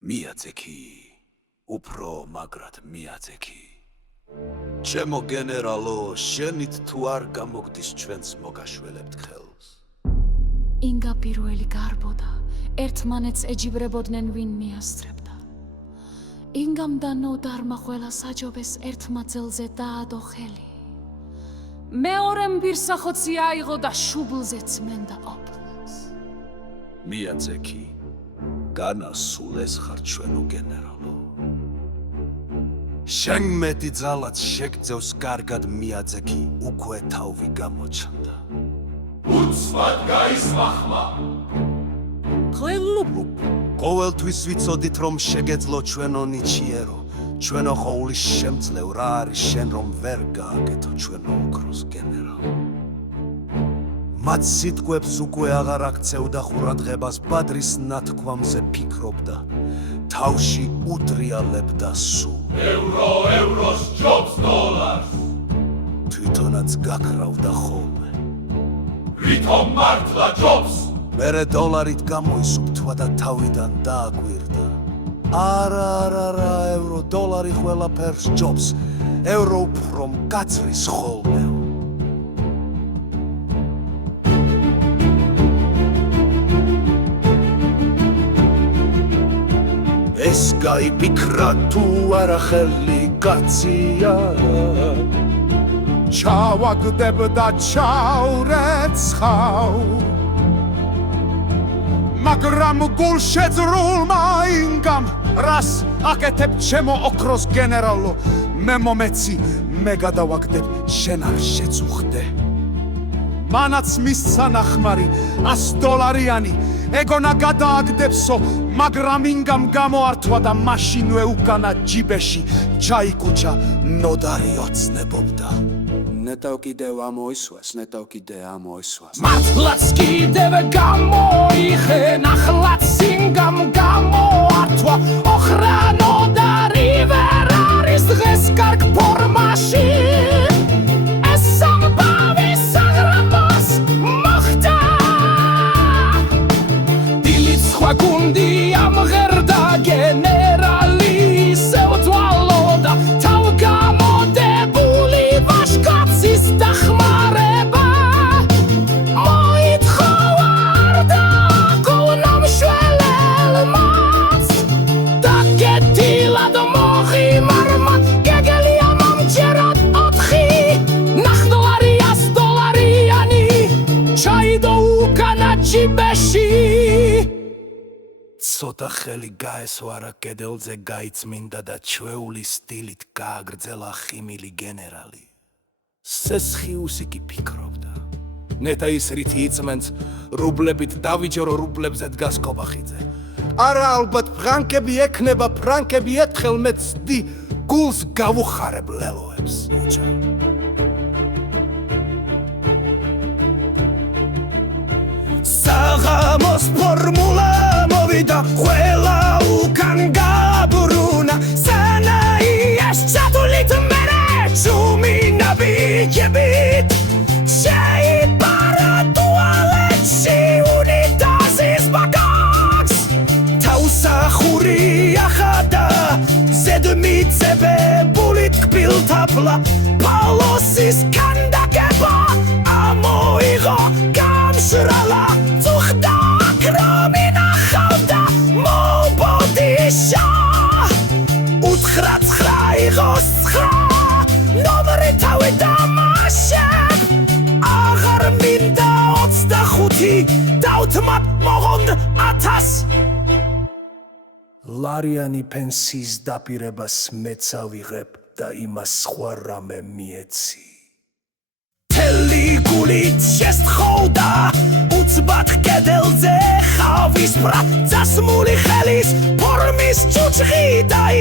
მიაწექი, უფრო მაგრად მიაწექი. ჩემო გენერალო, შენით თუ არ გამოგდის ჩვენს მოგაშველებთ ხელს. ინგა პირველი გარბოდა, ერთმანეთს ეჯიბრებოდნენ ვინ მიასწრებდა. ინგამ და ნოდარმა ყველა საჯობეს ერთმა ძელზე დაადო ხელი. მეორემ ვირსახოცი აიღო და შუბლზე წმენდა ოპლს. მიაწექი, განასულეს ხარ ჩვენო გენერალო. შენ მეტი ძალაც შეგძევს კარგად მიაწექი, უკვე თავი გამოჩნდა. უცბად გაისმახმა. ყოველთვის ვიცოდით რომ შეგეძლო ჩვენო ნიჩიერო, ჩვენო ხოვლის შემძლევ რა არის შენ რომ ვერ გააკეთო ჩვენო ოქროს გენერალო. მათ სიტყვებს უკვე აღარ აქცევდა ყურადღებას, ბადრის ნათქვამზე ფიქრობდა, თავში უდრიალებდა სულ. ევროს ჯობს დოლარს. თვითონაც გაქრავდა ხოლმე. ვითომ მართლა ჯობს? მერე დოლარით გამოისუფთვა და თავიდან დააგვირდა. არა, ევრო, დოლარი ყველაფერს ჯობს. ევრო უფრო მკაცრის ხოლმე. ეს გაიფიქრა თუ არა ხელი კაცია. ჩავაგდებ და ჩავრეცხავ, მაგრამ გულშეძრულმა ინგამ რას აკეთებ ჩემო ოქროს გენერალო, მე მომეცი, მე გადავაგდებ, შენ არ შეწუხდე. მანაც მისცა ნახმარი 100 დოლარიანი, ეგონა გადააგდებსო, მაგრამ ინგამ გამოართვა და მაშინვე უკანა ჯიბეში ჩაიკუჩა, ნოდარი ოცნებობდა. ნეტავ კიდევ ამოისვას, ნეტავ კიდევ ამოისვას. მართლაც კიდევ გამოიხე, ნახლაც ინგამ გამოართვა, ოხრა ნოდარი ვერ არის დღეს კარგ ფორმაში. ეს ამბავი საღრაფოს მოხდა, დილით სხვა გუნდი ამღერდა, გენერალი ისევ თვალოდა, თავ გამოდებული ვაშკაცის დახმარება. მოითხოვა და გულამ შველელმაც, დაგეთილად მოხიმარმა, გეგელია მომჯერად 4 ნახდოლარი 100 დოლარიანი, ჩაიდო უკანა ჯიბეში. ცოტა ხელი გაესვარა კედელზე, გაიწმინდა და ჩვეული სტილით გააგრძელა ხიმილი გენერალი. სესხიუსი კი ფიქრობდა, ნეტა ის რითი იწმენს, რუბლებით დავიჯერო, რუბლებზე დგას კობახიძე. არა, ალბათ ფრანკები ექნება, ფრანკები ეთხელ მე ცდი, გულს გავუხარებ ლელოებს. საღამოს ფორმულა მოვიდა, ყველა უკან გაბრუნა, სანაიას ჩათვლით მერე ჩუმინაბიჯებით, შეიპარა ტუალეტში უნიტაზის ბაგაგს. თავსახური ახადა, ზედმიწებებული თკბილთაფლა, პალოსის კანდაკება ამოიღო გამშრალა, წუხდა აკრომი ნახავდა, მობოდიშა. 9 იღოს 9, ნომერი თავი დამაშებ, აღარ მინდა 25, დავთმად მოღონდ 1000. ლარიანი პენსიის დაპირებას მეც ავიღებ და იმას სხვა რამე მიეცი. მთელი გულით შესთხოვდა, უცბად კედელზე ხავისფრა, წასმული ხელის ფორმის ჭუჭხი დაი